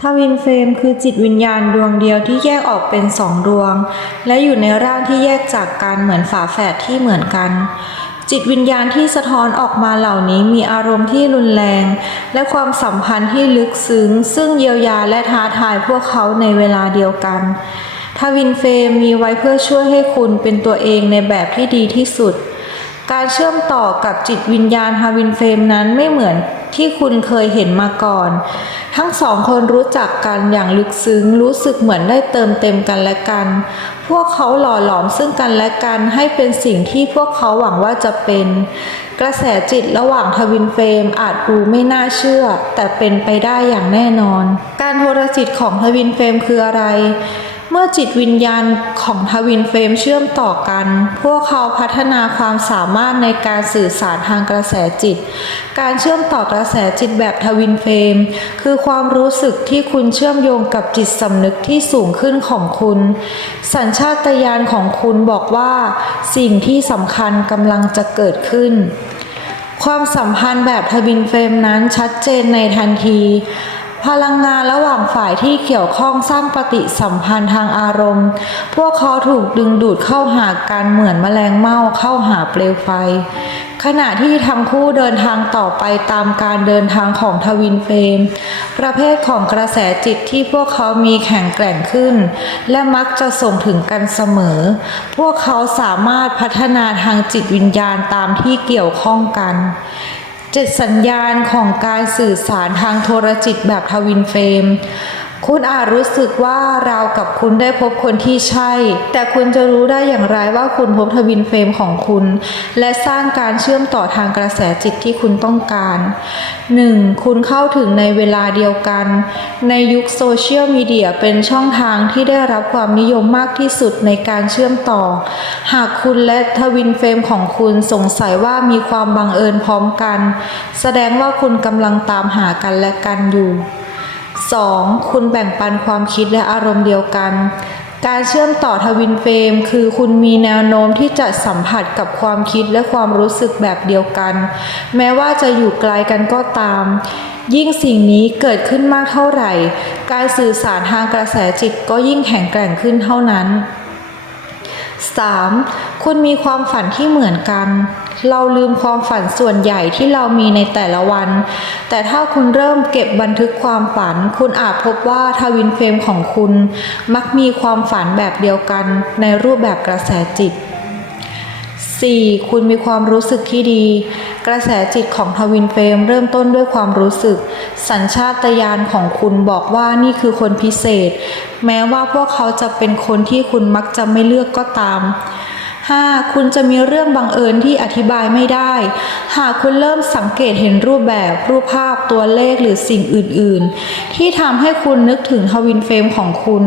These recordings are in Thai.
ทวินเฟรมคือจิตวิญญาณดวงเดียวที่แยกออกเป็นสองดวง และอยู่ในร่างที่แยกจากกันเหมือนฝาแฝดที่เหมือนกัน จิตวิญญาณที่สะท้อนออกมาเหล่านี้มีอารมณ์ที่รุนแรง และความสัมพันธ์ที่ลึกซึ้ง ซึ่งเยียวยาและท้าทายพวกเขาในเวลาเดียวกันทวินเฟรมมีไว้เพื่อช่วยให้คุณเป็นตัวเองในแบบที่ดีที่สุด การเชื่อมต่อกับจิตวิญญาณฮาวินเฟรมนั้นไม่เหมือนที่คุณเคยเห็นมาก่อน ทั้งสองคนรู้จักกันอย่างลึกซึ้ง รู้สึกเหมือนได้เติมเต็มกันและกัน พวกเขาหล่อหลอมซึ่งกันและกันให้เป็นสิ่งที่พวกเขาหวังว่าจะเป็น กระแสจิตระหว่างทวินเฟรมอาจดูไม่น่าเชื่อ แต่เป็นไปได้อย่างแน่นอน การโทรจิตของทวินเฟรมคืออะไร เมื่อจิตวิญญาณของทวินเฟรมเชื่อมต่อกัน พวกเขาพัฒนาความสามารถในการสื่อสารทางกระแสจิต การเชื่อมต่อกระแสจิตแบบทวินเฟรมคือความรู้สึกที่คุณเชื่อมโยงกับจิตสำนึกที่สูงขึ้นของคุณ สัญชาตญาณของคุณบอกว่า สิ่งที่สำคัญกำลังจะเกิดขึ้น ความสัมพันธ์แบบทวินเฟรมนั้นชัดเจนในทันที พลังงานระหว่างฝ่ายที่เกี่ยวข้องสร้างปฏิสัมพันธ์ทางอารมณ์ พวกเขาถูกดึงดูดเข้าหากันเหมือนแมลงเม่าเข้าหาเปลวไฟ ขณะที่ทั้งคู่เดินทางต่อไปตามการเดินทางของทวินเฟรม ประเภทของกระแสจิตที่พวกเขามีแข็งแกร่งขึ้น และมักจะส่งถึงกันเสมอ พวกเขาสามารถพัฒนาทางจิตวิญญาณตามที่เกี่ยวข้องกัน เจ็ดสัญญาณของการสื่อสารทางโทรจิตแบบทวินเฟรม คุณอาจรู้สึกว่าเรากับคุณได้พบคนที่ใช่ แต่คุณจะรู้ได้อย่างไรว่าคุณพบทวินเฟรมของคุณ และสร้างการเชื่อมต่อทางกระแสจิตที่คุณต้องการ 1. คุณเข้าถึงในเวลาเดียวกัน ในยุคโซเชียลมีเดียเป็นช่องทางที่ได้รับความนิยมมากที่สุดในการเชื่อมต่อ หากคุณและทวินเฟรมของคุณสงสัยว่ามีความบังเอิญพร้อมกัน แสดงว่าคุณกำลังตามหากันและกันอยู่ 2. คุณแบ่งปันความคิดและอารมณ์เดียวกัน การเชื่อมต่อทวินเฟรมคือคุณมีแนวโน้มที่จะสัมผัสกับความคิดและความรู้สึกแบบเดียวกัน แม้ว่าจะอยู่ไกลกันก็ตาม ยิ่งสิ่งนี้เกิดขึ้นมากเท่าไหร่ การสื่อสารทางกระแสจิตก็ยิ่งแข็งแกร่งขึ้นเท่านั้น 3. คุณมีความฝันที่เหมือนกัน เราลืมความฝันส่วนใหญ่ที่เรามีในแต่ละวัน แต่ถ้าคุณเริ่มเก็บบันทึกความฝัน คุณอาจพบว่าทวินเฟรมของคุณ มักมีความฝันแบบเดียวกันในรูปแบบกระแสจิต 4. คุณมีความรู้สึกที่ดี กระแสจิตของทวินเฟรมเริ่มต้นด้วยความรู้สึก สัญชาตญาณของคุณบอกว่านี่คือคนพิเศษ แม้ว่าพวกเขาจะเป็นคนที่คุณมักจะไม่เลือกก็ตาม 5. คุณจะมีเรื่องบังเอิญที่อธิบายไม่ได้ หากคุณเริ่มสังเกตเห็นรูปแบบ รูปภาพตัวเลขหรือสิ่งอื่น ๆ ที่ทำให้คุณนึกถึงทวินเฟรมของคุณ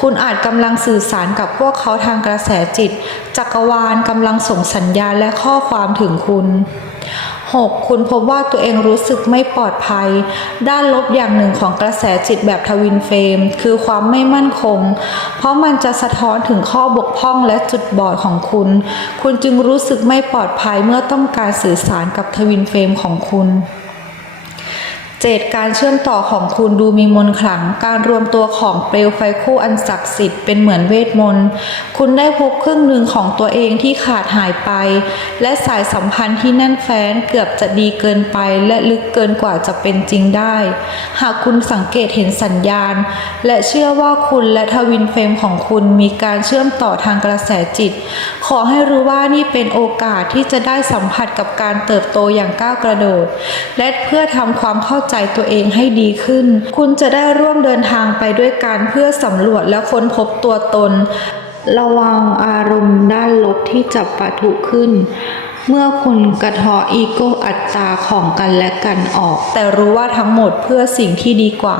คุณอาจกำลังสื่อสารกับพวกเขาทางกระแสจิต จักรวาลกำลังส่งสัญญาณและข้อความถึงคุณ 6. คุณพบว่าตัวเองรู้สึกไม่ปลอดภัย ด้านลบอย่างหนึ่งของกระแสจิตแบบทวินเฟรมคือความไม่มั่นคง เพราะมันจะสะท้อนถึงข้อบกพร่องและจุดบอดของคุณ คุณจึงรู้สึกไม่ปลอดภัยเมื่อต้องการสื่อสารกับทวินเฟรมของคุณ เจตการเชื่อมต่อของคุณดูมีมนต์ขลัง การรวมตัวของเปลวไฟคู่อันศักดิ์สิทธิ์เป็นเหมือนเวทมนต์ คุณได้พบครึ่งหนึ่งของตัวเองที่ขาดหายไป และสายสัมพันธ์ที่แน่นแฟ้นเกือบจะดีเกินไปและลึกเกินกว่าจะเป็นจริงได้ หากคุณสังเกตเห็นสัญญาณ และเชื่อว่าคุณและทวินเฟรมของคุณมีการเชื่อมต่อทางกระแสจิต ขอให้รู้ว่านี่เป็นโอกาสที่จะได้สัมผัสกับการเติบโตอย่างก้าวกระโดด และเพื่อทำความเข้าใจตัวเองให้ดีขึ้น คุณจะได้ร่วมเดินทางไปด้วยกันเพื่อสำรวจและค้นพบตัวตน ระวังอารมณ์ด้านลบที่จะปะทุขึ้นเมื่อคุณกระทออีโก้อัตตาของกันและกันออก แต่รู้ว่าทั้งหมดเพื่อสิ่งที่ดีกว่า